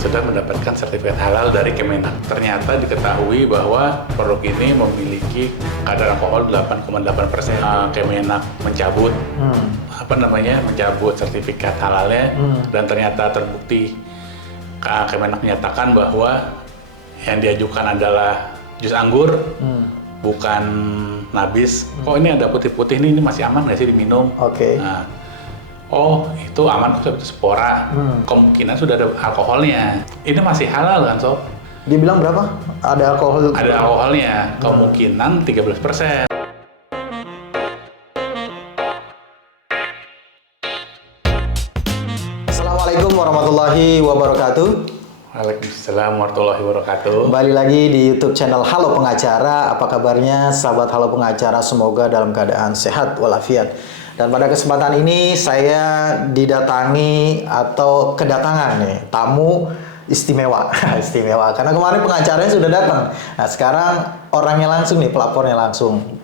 sudah mendapatkan sertifikat halal dari Kemenak. Ternyata diketahui bahwa produk ini memiliki kadar alkohol 8,8%. Kemenak mencabut mencabut sertifikat halalnya dan ternyata terbukti Kemenak menyatakan bahwa yang diajukan adalah jus anggur, bukan nabis. Kok ini ada putih-putih ini masih aman nggak sih diminum? Oke. Nah, oh itu aman kok, itu spora. Kemungkinan sudah ada alkoholnya. Ini masih halal kan Sob? Dia bilang berapa? Ada alkohol? Ada alkoholnya, kemungkinan 13%. Assalamualaikum warahmatullahi wabarakatuh. Waalaikumsalam warahmatullahi wabarakatuh. Kembali lagi di YouTube channel Halo Pengacara. Apa kabarnya sahabat Halo Pengacara? Semoga dalam keadaan sehat walafiat. Dan pada kesempatan ini saya didatangi atau kedatangan nih tamu istimewa. Istimewa karena kemarin pengacaranya sudah datang. Nah, sekarang orangnya langsung nih, pelapornya langsung.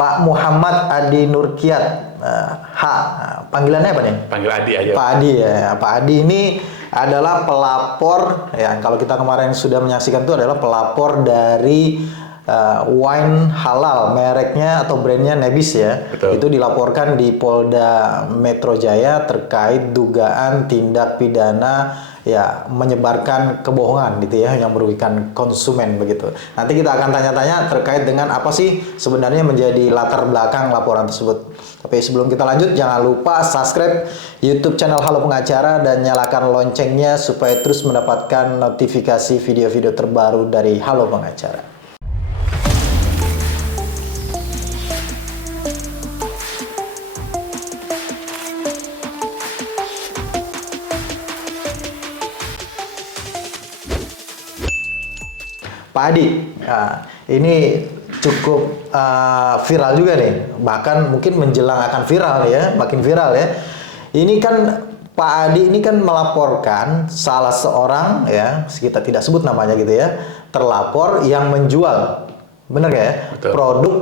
Pak Muhammad Adi Nurkiat. Panggilannya apa nih? Panggil Adi aja. Pak Adi ya. Pak Adi ini adalah pelapor ya, kalau kita kemarin sudah menyaksikan itu adalah pelapor dari wine halal, mereknya atau brandnya Nebis ya. Betul. Itu dilaporkan di Polda Metro Jaya terkait dugaan tindak pidana ya menyebarkan kebohongan gitu ya yang merugikan konsumen begitu. Nanti kita akan tanya-tanya terkait dengan apa sih sebenarnya menjadi latar belakang laporan tersebut. Tapi sebelum kita lanjut, jangan lupa subscribe YouTube channel Halo Pengacara dan nyalakan loncengnya supaya terus mendapatkan notifikasi video-video terbaru dari Halo Pengacara. Pak Adi, ini cukup viral juga nih, bahkan mungkin menjelang akan viral nih ya, makin viral ya. Ini kan Pak Adi ini kan melaporkan salah seorang ya, kita tidak sebut namanya gitu ya, terlapor yang menjual, bener gak ya? Betul. Produk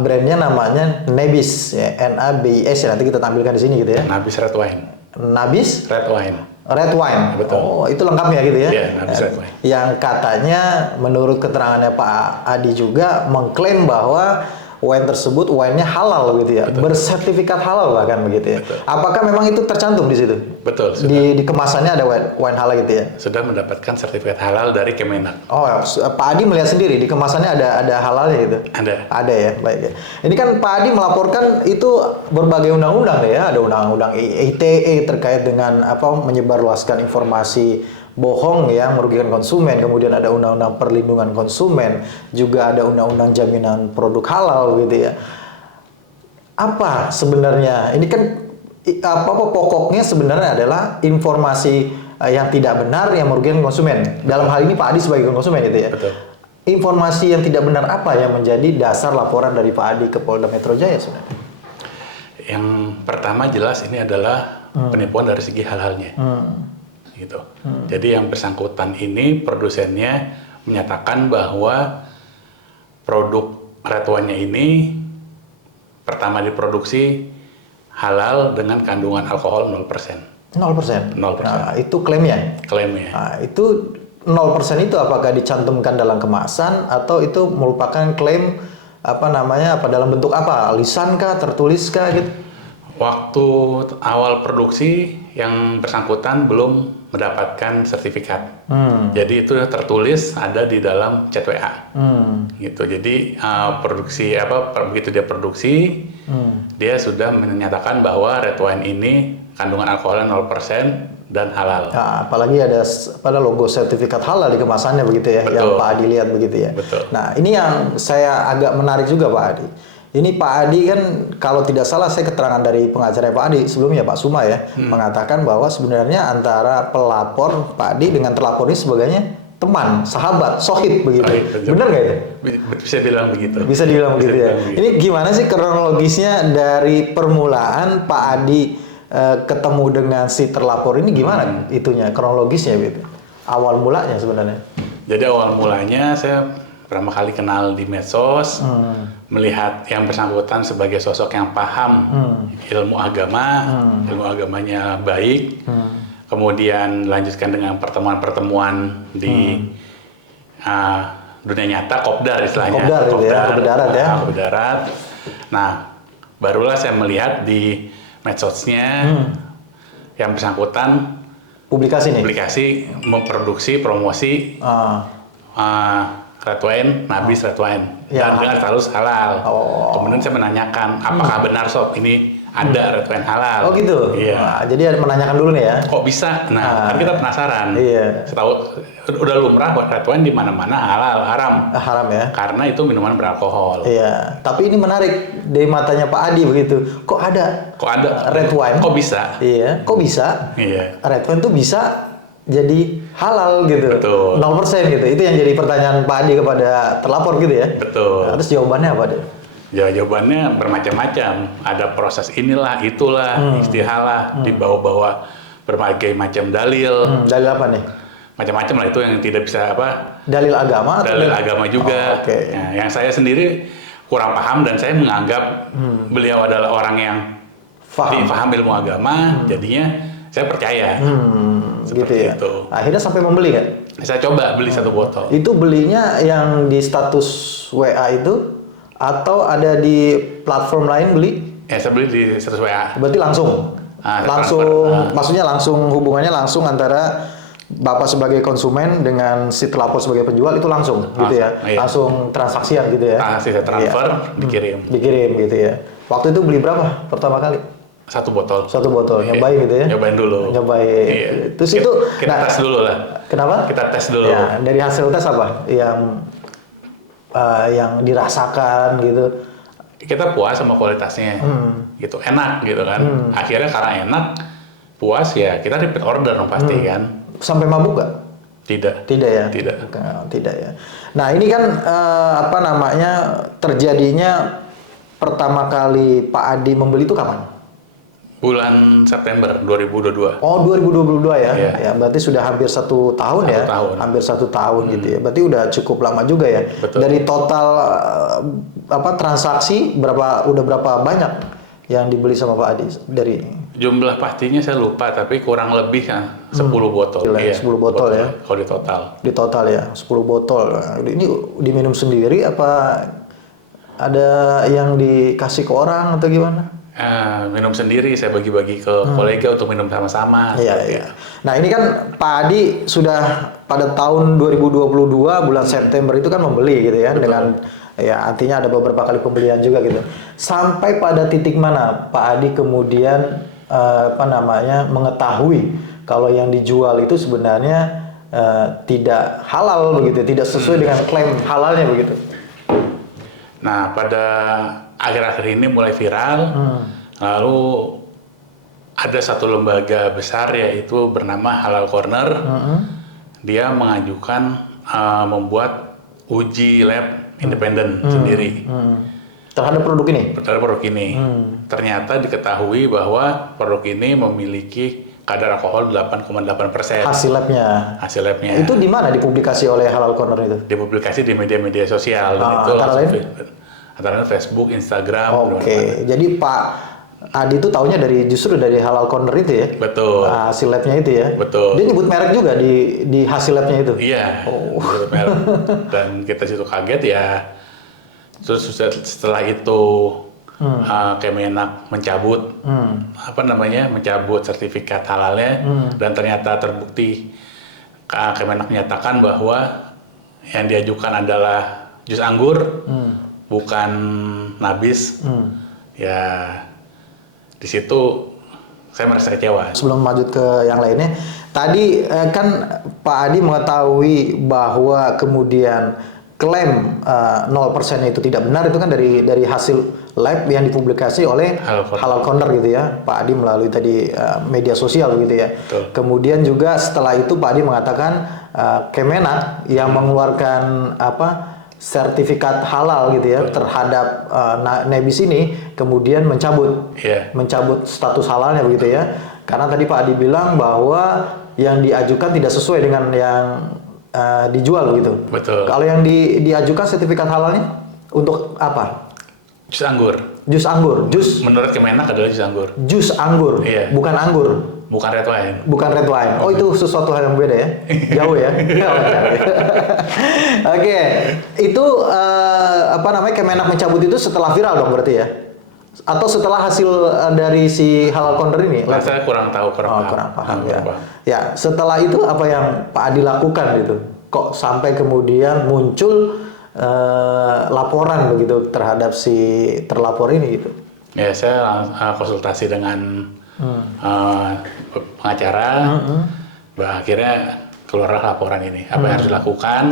brandnya namanya Nebis, ya, N-A-B-I-S ya, nanti kita tampilkan di sini gitu ya. Nabis Red Wine. Nabis Red Wine. Red wine. Betul. Oh, itu lengkapnya gitu ya? Iya, Nabis Red Wine. Yang katanya menurut keterangannya Pak Adi juga mengklaim bahwa wine tersebut wine-nya halal gitu ya. Betul. Bersertifikat halal bahkan begitu ya. Betul. Apakah memang itu tercantum di situ? Betul, sudah. Di kemasannya ada wine halal gitu ya? Sudah mendapatkan sertifikat halal dari Kemenak. Oh, Pak Adi melihat sendiri di kemasannya ada halalnya gitu? Ada. Ada ya, baik ya. Ini kan Pak Adi melaporkan itu berbagai undang-undang ya, ada undang-undang ITE terkait dengan menyebarluaskan informasi bohong yang merugikan konsumen, kemudian ada undang-undang perlindungan konsumen, juga ada undang-undang jaminan produk halal gitu ya. Apa sebenarnya? Ini kan pokoknya sebenarnya adalah informasi yang tidak benar yang merugikan konsumen. Dalam hal ini Pak Adi sebagai konsumen gitu ya. Betul. Informasi yang tidak benar apa yang menjadi dasar laporan dari Pak Adi ke Polda Metro Jaya sebenarnya? Yang pertama jelas ini adalah penipuan dari segi halalnya. Gitu. Jadi yang bersangkutan ini produsennya menyatakan bahwa produk red wine-nya ini pertama diproduksi halal dengan kandungan alkohol 0%. 0%? 0%. Nah, itu klaimnya? Klaimnya. Nah, itu 0% itu apakah dicantumkan dalam kemasan atau itu merupakan klaim dalam bentuk apa? Lisan kah, tertulis kah gitu? Waktu awal produksi yang bersangkutan belum mendapatkan sertifikat. Jadi itu tertulis ada di dalam chat WA. Gitu. Jadi begitu dia produksi, dia sudah menyatakan bahwa red wine ini kandungan alkoholnya 0% dan halal. Nah, apalagi ada logo sertifikat halal di kemasannya begitu ya, Betul. yang Pak Adi lihat begitu ya. Betul. Nah, ini yang saya agak menarik juga Pak Adi. Ini Pak Adi kan kalau tidak salah saya keterangan dari pengacara Pak Adi sebelumnya Pak Suma ya mengatakan bahwa sebenarnya antara pelapor Pak Adi dengan terlapor ini sebagainya teman, sahabat, sohib begitu. Benar nggak itu? Bisa dibilang begitu. Bisa dibilang begitu ya. Ini gimana sih kronologisnya dari permulaan Pak Adi ketemu dengan si terlapor ini gimana itunya kronologisnya gitu? Awal mulanya sebenarnya. Jadi awal mulanya saya pertama kali kenal di medsos, melihat yang bersangkutan sebagai sosok yang paham ilmu agama, ilmu agamanya baik. kemudian lanjutkan dengan pertemuan-pertemuan di dunia nyata, kopdar istilahnya. Kopdar gitu ya, kopdar darat ya. Kopdar darat. Nah, barulah saya melihat di medsosnya yang bersangkutan Publikasi nih? publikasi memproduksi promosi red wine, Nabis red wine, Ya. dan dengan status halal. Oh. Kemudian saya menanyakan, apakah benar sob ini ada red wine halal? Oh gitu? Iya. Nah, jadi menanyakan dulu nih ya? Kok bisa? Nah, kan kita penasaran. Iya. Setahu udah lumrah buat red wine di mana-mana halal, haram. Haram ya? Karena itu minuman beralkohol. Iya, tapi ini menarik dari matanya Pak Adi begitu. Kok ada Kok ada red wine? Kok bisa? Iya, kok bisa? Iya. Red wine tuh bisa jadi halal gitu. Betul. 0% gitu. Itu yang jadi pertanyaan Pak Adi kepada terlapor gitu ya. Betul. Nah, terus jawabannya apa deh? Ya, jawabannya bermacam-macam. Ada proses inilah, itulah, istihalah, dibawa-bawa berbagai macam dalil. Dalil apa nih? Macam-macam lah, itu yang tidak bisa apa. Dalil agama atau Dalil agama juga. Oh, oke. Nah, yang saya sendiri kurang paham dan saya menganggap beliau adalah orang yang paham ilmu agama, jadinya saya percaya. gitu ya. Itu. Akhirnya sampai membeli kan? Saya coba beli 1 botol. Itu belinya yang di status WA itu atau ada di platform lain beli? Ya, saya beli di status WA. Berarti langsung? Langsung, maksudnya langsung hubungannya langsung antara Bapak sebagai konsumen dengan si terlapor sebagai penjual itu langsung gitu ya? Iya. Langsung transaksian gitu ya? Saya transfer, dikirim. Dikirim gitu ya? Waktu itu beli berapa pertama kali? 1 botol. 1 botol, nyobain gitu ya? Nyobain dulu. Nyobain. Iya. Terus kita, itu, kita tes dulu lah. Kenapa? Kita tes dulu. Ya, dari hasil tes apa? Yang dirasakan gitu? Kita puas sama kualitasnya, gitu, enak gitu kan. Akhirnya karena enak, puas ya kita repeat order dong pasti kan. Sampai mabuk gak? Tidak. Tidak ya? Tidak. Tidak ya. Nah ini kan terjadinya pertama kali Pak Adi membeli itu kapan? Bulan September 2022. Oh 2022 ya? Iya. Ya berarti sudah hampir 1 tahun ya? 1 tahun. Hampir 1 tahun gitu ya. Berarti udah cukup lama juga ya? Betul. Dari total transaksi udah berapa banyak yang dibeli sama Pak Adi dari? Jumlah pastinya saya lupa, tapi kurang lebih kan 10 botol. Gila, 10 botol ya? Kalau di total. Di total ya, 10 botol. Ini diminum sendiri apa ada yang dikasih ke orang atau gimana? Minum sendiri, saya bagi-bagi ke kolega untuk minum sama-sama. Iya, iya. Nah ini kan Pak Adi sudah pada tahun 2022 bulan September itu kan membeli gitu ya. Betul. Dengan ya artinya ada beberapa kali pembelian juga gitu. Sampai pada titik mana Pak Adi kemudian mengetahui kalau yang dijual itu sebenarnya tidak halal begitu, tidak sesuai dengan klaim halalnya begitu. Nah, pada akhir-akhir ini mulai viral, lalu ada satu lembaga besar yaitu bernama Halal Corner. Dia mengajukan membuat uji lab independen sendiri. Terhadap produk ini? Terhadap produk ini. Ternyata diketahui bahwa produk ini memiliki kadar alkohol 8,8%. Hasil labnya? Hasil labnya. Itu di mana dipublikasi oleh Halal Corner itu? Dipublikasi di media-media sosial. Antara lain Facebook, Instagram. Oke, jadi Pak Adi itu taunya justru dari Halal Corner itu ya? Betul. Hasil labnya itu ya? Betul. Dia nyebut merek juga di hasil labnya itu? Iya. Nyebut merek. Dan kita situ kaget ya. Terus setelah itu Kemenak mencabut mencabut sertifikat halalnya dan ternyata terbukti Kemenak menyatakan bahwa yang diajukan adalah jus anggur, bukan Nabis. Ya di situ saya merasa kecewa. Sebelum lanjut ke yang lainnya, tadi kan Pak Adi mengetahui bahwa kemudian klaim 0% itu tidak benar, itu kan dari hasil lab yang dipublikasi oleh Halal Corner gitu ya, Pak Adi melalui tadi media sosial gitu ya. Betul. Kemudian juga setelah itu Pak Adi mengatakan Kemenak yang mengeluarkan sertifikat halal gitu ya terhadap Nabis ini kemudian mencabut status halalnya begitu ya, karena tadi Pak Adi bilang bahwa yang diajukan tidak sesuai dengan yang dijual gitu. Betul. Kalau yang diajukan sertifikat halalnya untuk apa? Jus anggur. Jus anggur. Jus. Menurut Kemenak adalah jus anggur. Jus anggur. Iya. Bukan anggur. Bukan red wine. Bukan red wine. Oh, itu sesuatu hal yang beda ya? Jauh ya? Oh, jauh. Oke, itu apa namanya, Kemenak mencabut itu setelah viral dong berarti ya? Atau setelah hasil dari si halal corner ini? Saya kurang tahu, kurang paham ya. Ya, setelah itu apa yang Pak Adi lakukan gitu? Kok sampai kemudian muncul laporan begitu terhadap si terlapor ini gitu? Ya, saya konsultasi dengan pengacara, akhirnya keluarlah laporan ini. Apa yang harus dilakukan?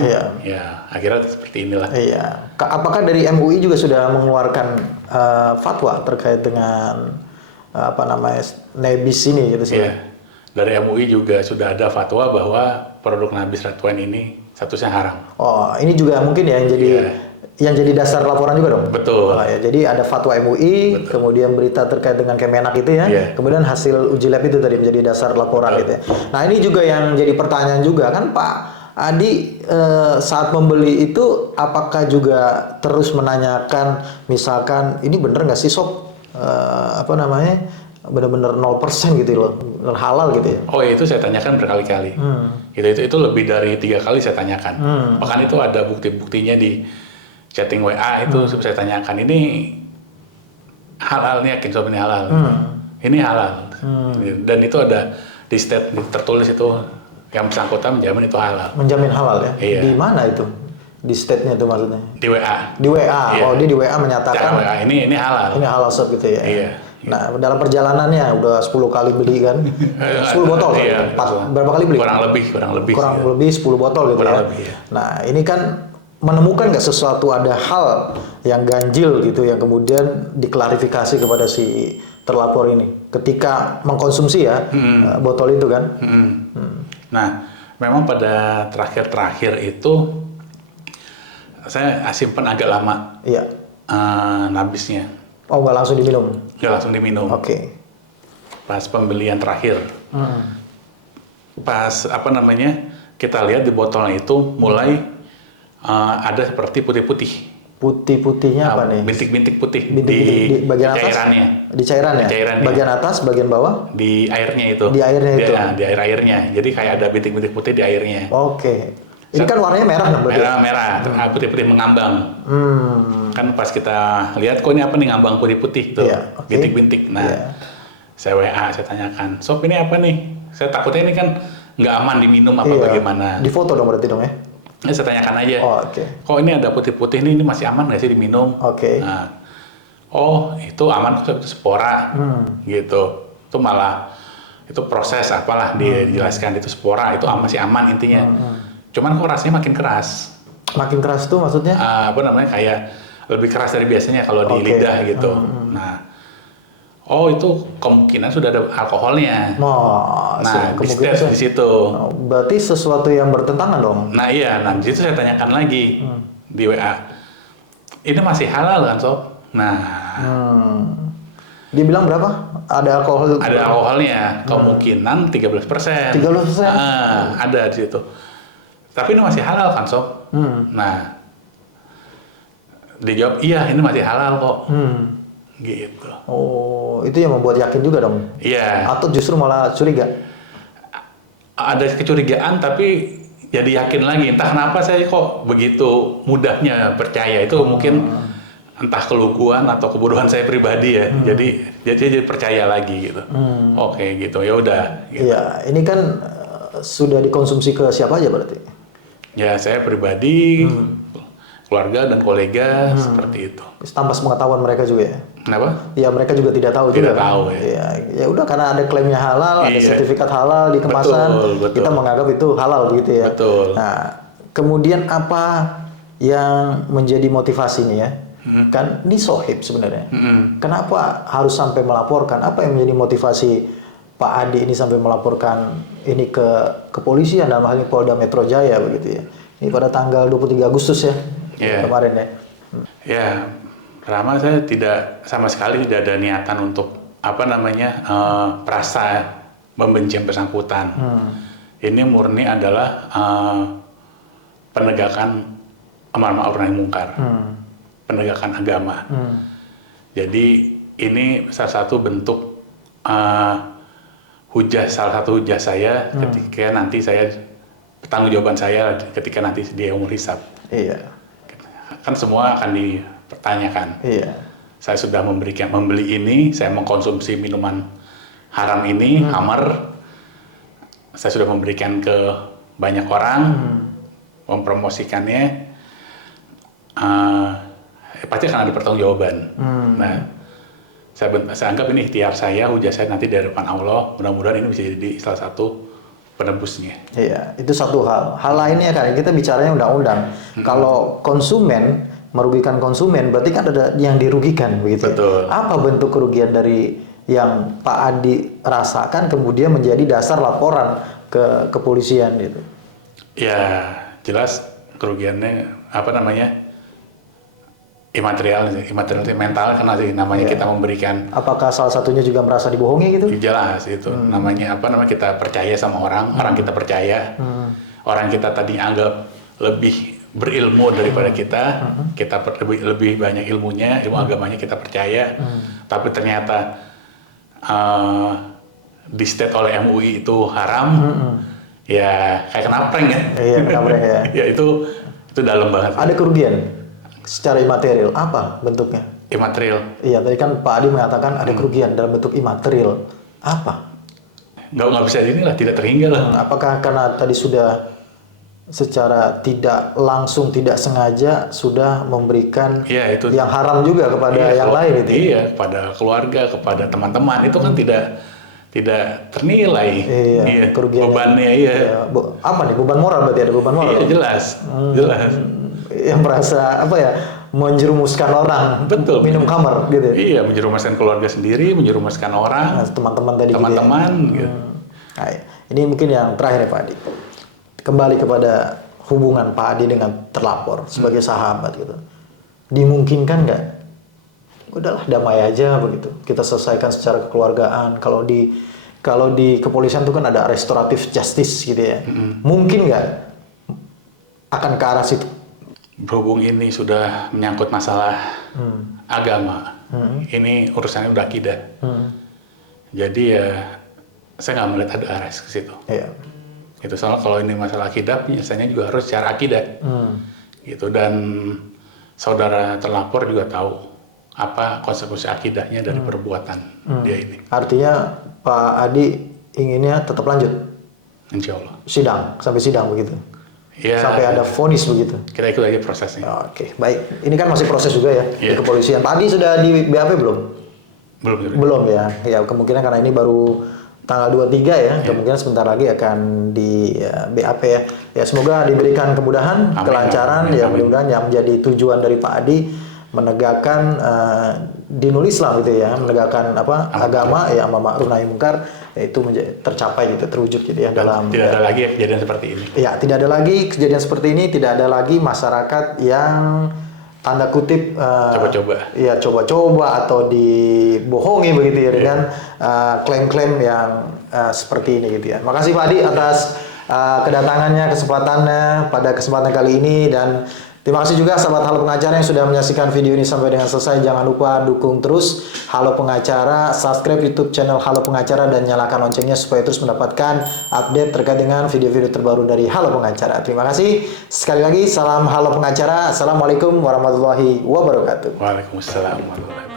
Ya, akhirnya seperti inilah. Iya. Apakah dari MUI juga sudah mengeluarkan fatwa terkait dengan apa namanya nebis ini gitu sih? Iya. Dari MUI juga sudah ada fatwa bahwa produk nabis red wine ini statusnya haram. Oh, ini juga mungkin ya yang jadi dasar laporan juga dong? Betul. Ya, jadi ada fatwa MUI, kemudian berita terkait dengan Kemenak itu ya, kemudian hasil uji lab itu tadi menjadi dasar laporan gitu ya. Nah, ini juga yang jadi pertanyaan juga kan Pak Adi, saat membeli itu apakah juga terus menanyakan misalkan ini bener nggak sih sob, apa namanya, benar-benar 0% gitu loh, halal gitu ya? Oh, itu saya tanyakan berkali-kali. Itu lebih dari 3 kali saya tanyakan. Bahkan itu ada bukti-buktinya di chatting WA itu saya tanyakan, ini halal nih, yakin sob ini halal? Ini halal. Dan itu ada di tertulis itu yang bersangkutan menjamin itu halal. Menjamin halal ya? Iya. Di mana itu? Di state-nya itu maksudnya? Di WA. Di WA. Iya. Oh, dia di WA menyatakan WA, ini halal. Ini halal sob gitu ya. Iya. Nah, dalam perjalanannya udah 10 kali beli kan? 10 botol. Iya, berapa kali beli? Kurang lebih. Kurang lebih 10 botol gitu ya. Lebih, ya. Nah, ini kan menemukan nggak sesuatu, ada hal yang ganjil gitu yang kemudian diklarifikasi kepada si terlapor ini ketika mengkonsumsi ya botol itu kan? Nah, memang pada terakhir itu saya simpen agak lama. Iya. Nabisnya. Oh, nggak langsung diminum? Nggak langsung diminum. Oke. Pas pembelian terakhir. Pas apa namanya, kita lihat di botolnya itu mulai ada seperti putih-putih. Putih-putihnya apa nih? Bintik-bintik putih di bagian atas? Cairannya. Di cairannya? Bagian atas, bagian bawah? Di airnya itu. Di airnya itu? Di airnya. Jadi kayak ada bintik-bintik putih di airnya. Oke. Ini kan warnanya merah kan berarti? Merah, putih-putih mengambang. Kan pas kita lihat, kok ini apa nih ngambang putih-putih tuh, bintik-bintik. Nah, saya WA, saya tanyakan, sob ini apa nih? Saya takutnya ini kan nggak aman diminum apa bagaimana? Di foto dong berarti dong ya? Saya tanyakan aja, Oke. Kok ini ada putih-putih ini masih aman nggak sih diminum? Oke. Nah, oh itu aman kok, itu spora, gitu. Itu malah itu proses apalah dijelaskan, itu spora, itu masih aman intinya. Cuman kok rasanya makin keras. Makin keras tuh maksudnya? Apa namanya, kayak lebih keras dari biasanya kalau di lidah gitu. Nah, oh itu kemungkinan sudah ada alkoholnya. Nah, di situ. Berarti sesuatu yang bertentangan dong. Nah iya, di situ saya tanyakan lagi di WA. Ini masih halal kan sob? Nah, dia bilang berapa? Ada alkohol? Ada alkoholnya, kemungkinan 13%. 13%? Ada di situ. Tapi ini masih halal kan sob? Nah, dijawab iya ini masih halal kok. Gitu. Oh, itu yang membuat yakin juga dong? Iya. Atau justru malah curiga? Ada kecurigaan tapi jadi yakin lagi. Entah kenapa saya kok begitu mudahnya percaya. Itu mungkin entah keluguan atau kebodohan saya pribadi ya. Jadi percaya lagi gitu. Oke gitu, ya udah. Gitu. Iya, ini kan sudah dikonsumsi ke siapa aja berarti? Ya saya pribadi, keluarga dan kolega seperti itu. Tanpa sepengetahuan mereka juga ya? Kenapa? Ya mereka juga tidak tahu tidak juga. Tahu kan? Ya. Ya udah karena ada klaimnya halal, ada sertifikat halal di kemasan, betul. Kita menganggap itu halal begitu ya. Betul. Nah, kemudian apa yang menjadi motivasinya ya? Kan ini sohib sebenarnya. Kenapa harus sampai melaporkan? Apa yang menjadi motivasi Pak Adi ini sampai melaporkan ini ke kepolisian, dalam hal ini Polda Metro Jaya begitu ya? Ini pada tanggal 23 Agustus ya kemarin ya. Ya, pertama saya sama sekali tidak ada niatan untuk perasa membenci yang bersangkutan. Ini murni adalah penegakan amar ma'ruf nahi munkar, penegakan agama. Jadi ini salah satu bentuk salah satu hujah saya ketika nanti saya pertanggungjawaban saya ketika nanti dia umur hisab. Iya. Kan semua akan dipertanyakan. Iya. Saya sudah membeli ini, saya mengkonsumsi minuman haram ini, khamar. Saya sudah memberikan ke banyak orang, mempromosikannya. Pasti akan ada pertanggungjawaban. Nah, saya anggap ini ikhtiar saya, hujah saya nanti di depan Allah. Mudah-mudahan ini bisa jadi salah satu penebusnya. Iya, itu satu hal. Hal lainnya kan kita bicaranya undang-undang. Kalau konsumen merugikan konsumen, berarti kan ada yang dirugikan, begitu. Betul. Apa bentuk kerugian dari yang Pak Adi rasakan kemudian menjadi dasar laporan ke kepolisian gitu? Ya, jelas kerugiannya imaterial mental karena sih namanya kita memberikan. Apakah salah satunya juga merasa dibohongi gitu? Jelas itu namanya kita percaya sama orang kita percaya, orang kita tadi anggap lebih berilmu daripada kita lebih banyak ilmunya, ilmu agamanya kita percaya, tapi ternyata di state oleh MUI itu haram, ya kayak kena prank ya. Iya, kena prank ya. Ya itu dalam banget. Ada kerugian secara imaterial, apa bentuknya? Imaterial. Iya, tadi kan Pak Adi mengatakan ada kerugian dalam bentuk imaterial. Apa? Nggak bisa inilah, tidak terhingga lah. Apakah karena tadi sudah secara tidak langsung, tidak sengaja sudah memberikan yang haram juga kepada yang lain itu? Iya, kepada keluarga, kepada teman-teman itu kan tidak ternilai. Iya, kerugiannya. Bebannya apa nih, beban moral, berarti ada beban moral? Iya, jelas. Yang merasa menjerumuskan orang. Betul. Minum khamar gitu. Iya, menjerumuskan keluarga sendiri, menjerumuskan orang. Nah, teman-teman tadi. Teman-teman gitu. Nah, ini mungkin yang terakhir ya Pak Adi. Kembali kepada hubungan Pak Adi dengan terlapor sebagai sahabat gitu. Dimungkinkan nggak? Udahlah damai aja begitu. Kita selesaikan secara kekeluargaan. Kalau di kepolisian itu kan ada restoratif justice gitu ya. Mungkin nggak akan ke arah situ? Berhubung ini sudah menyangkut masalah agama, ini urusannya udah akidah. Jadi ya saya nggak melihat ada arah ke situ. Iya. Gitu, soalnya kalau ini masalah akidah, biasanya juga harus secara akidah. Gitu, dan saudara terlapor juga tahu apa konsekuensi akidahnya dari perbuatan dia ini. Artinya Pak Adi inginnya tetap lanjut? Insya Allah. Sampai sidang begitu? Ya, sampai ada vonis begitu? Kita ikut aja prosesnya. Oke, baik. Ini kan masih proses juga ya di Yeah. kepolisian. Pak Adi sudah di BAP belum? Belum ya. Ya kemungkinan karena ini baru tanggal 23 ya, kemungkinan sebentar lagi akan di BAP ya. Ya semoga diberikan kemudahan, kelancaran, ya mudah-mudahan yang menjadi tujuan dari Pak Adi menegakkan dinul Islam gitu ya, menegakkan agama ya, amar ma'ruf nahi munkar, itu tercapai gitu, terwujud gitu ya. Dalam tidak ada lagi kejadian seperti ini. Ya, tidak ada lagi kejadian seperti ini, tidak ada lagi masyarakat yang tanda kutip coba-coba atau dibohongi begitu ya dengan klaim-klaim yang seperti ini gitu ya. Makasih Pak Adi atas kedatangannya, kesempatannya pada kesempatan kali ini, dan terima kasih juga sahabat Halo Pengacara yang sudah menyaksikan video ini sampai dengan selesai. Jangan lupa dukung terus Halo Pengacara, subscribe YouTube channel Halo Pengacara dan nyalakan loncengnya supaya terus mendapatkan update terkait dengan video-video terbaru dari Halo Pengacara. Terima kasih. Sekali lagi salam Halo Pengacara. Assalamualaikum warahmatullahi wabarakatuh. Waalaikumsalam warahmatullahi wabarakatuh.